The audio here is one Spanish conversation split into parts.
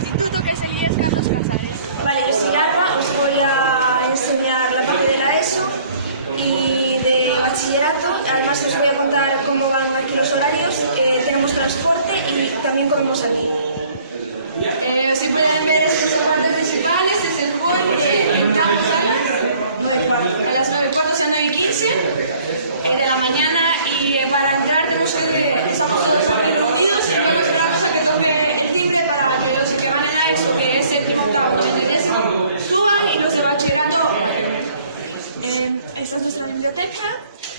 Instituto, que es el IES Carlos Casares. Vale, yo soy Alba, os voy a enseñar la parte de la ESO y de bachillerato. Además os voy a contar cómo van aquí los horarios. Tenemos transporte y también comemos aquí. Si pueden ver estos zapatos principales, es el hall que entramos a las 9:15 y 9:15 de la mañana, y para entrar tenemos que estamos todos reunidos y tenemos una cosa que toque el timbre para que los que van en la ESO, que es séptimo, octavo y décimo, suban, y los de bachillerato. Esta es nuestra biblioteca.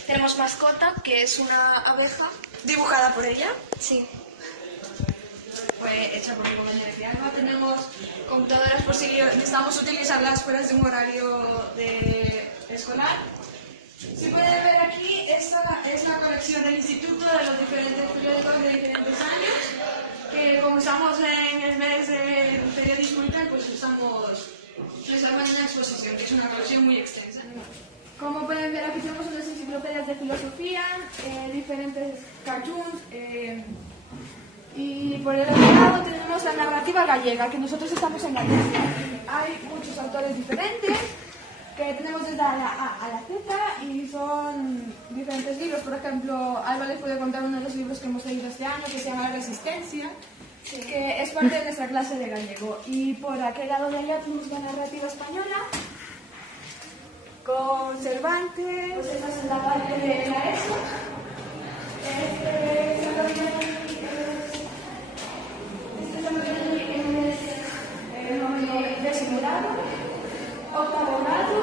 Tenemos mascota, que es una abeja. Dibujada por ella. Sí. Fue hecha por mi compañera Fialba. Tenemos computadoras por si necesitamos utilizarlas fuera de un horario escolar. Si pueden ver aquí, esta es la colección del instituto de los diferentes periódicos de diferentes años, que como estamos en el mes del periodismo y tal, pues les damos una exposición, que es una colección muy extensa. Como pueden ver, aquí tenemos unas enciclopedias de filosofía, diferentes cartoons, y por el otro lado tenemos la narrativa gallega, que nosotros estamos en Galicia. Hay muchos autores diferentes, que tenemos desde la A a la Z, y son diferentes libros. Por ejemplo, Alba les puede contar uno de los libros que hemos leído este año, que se llama La Resistencia, que es parte de nuestra clase de gallego. Y por aquel lado de allá tenemos la narrativa española, con Cervantes. Pues esa es la parte de la ESO. Décimo grado, octavo grado,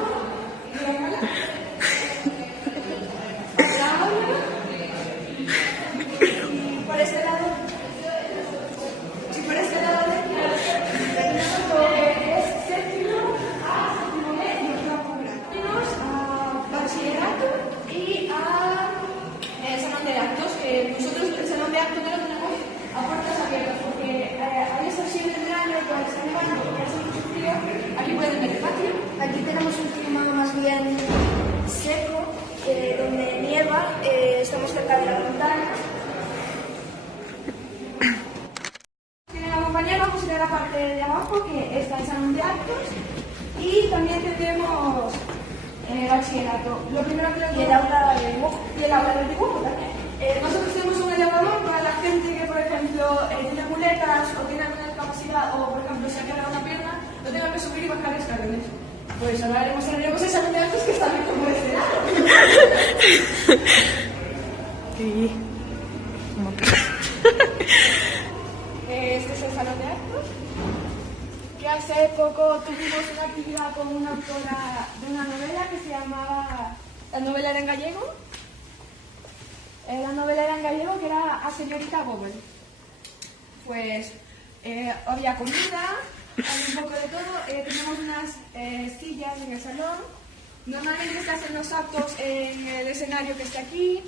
y por este lado, tenemos lo que es séptimo A, séptimo B y octavo grado. Tenemos a bachillerato y a salón de actos, que nosotros el salón de actos no lo tenemos a puertas abiertas, porque hay estaciones del año que está nevando, que hace mucho frío. Aquí pueden ver el patio. Aquí tenemos un clima más bien seco, donde nieva. Estamos cerca de la montaña. Tienen a compañero, vamos a ir a la parte de abajo, que está el salón de actos, y también tenemos bachillerato. Lo primero que les Y el aula de dibujo. y el aula del dibujo también. Nosotros tenemos un elevador para la gente que, por ejemplo, tiene muletas o tiene alguna discapacidad, o por ejemplo se ha quebrado una pierna, no tenga que subir y bajar escalones. Pues ahora haremos el salón de actos, que está bien como este lado. Este es el salón de actos, que hace poco tuvimos una actividad con una autora de una novela que se llamaba La novela era en gallego. La novela era en gallego, que era A señorita Bobel. Pues había comida, había un poco de todo, tenemos unas sillas en el salón. Normalmente se hacen los actos en el escenario que está aquí.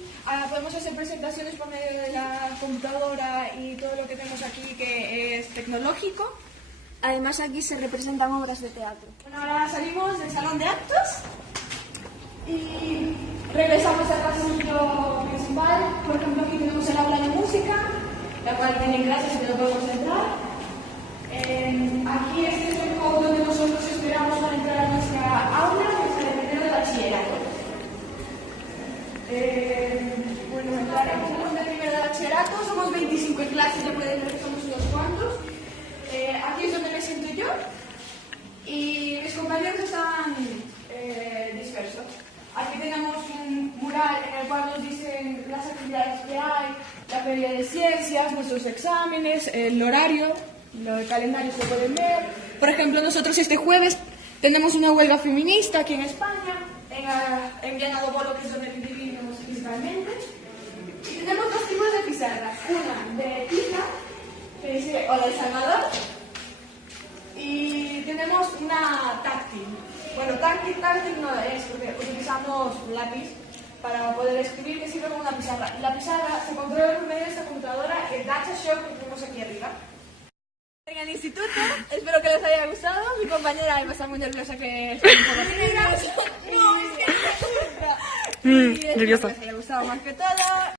Podemos hacer presentaciones por medio de la computadora y todo lo que tenemos aquí, que es tecnológico. Además, aquí se representan obras de teatro. Bueno, ahora salimos del salón de actos y regresamos al pasillo principal. Por ejemplo, aquí tenemos el aula de música, la cual tiene clases que no podemos entrar. Aquí este es el hall donde nosotros esperamos para entrar a nuestra aula, que es el primero de bachillerato. Bueno, entraremos de primero de bachillerato, somos 25 en clase, ya pueden ver que somos unos cuantos. Aquí es donde me siento yo, y mis compañeros están dispersos. Aquí tenemos un mural en el cual nos dicen las actividades que hay, la feria de ciencias, nuestros exámenes, el horario, el calendario se pueden ver. Por ejemplo, nosotros este jueves tenemos una huelga feminista aquí en España, en Viana do Bolo, que es donde vivimos fiscalmente. Y tenemos dos tipos de pizarras, una de tiza, que dice Hola El Salvador, y tenemos una táctil. Bueno, táctil no es, porque utilizamos lápiz para poder escribir, que sirve como una pizarra. Y la pizarra se controla por medio de esta computadora, el Dacha Show, que tenemos aquí arriba. En el instituto, espero que les haya gustado. Mi compañera Alba está muy nerviosa, que está un poco tímida. No, es que... Y espero que les haya gustado más que todo.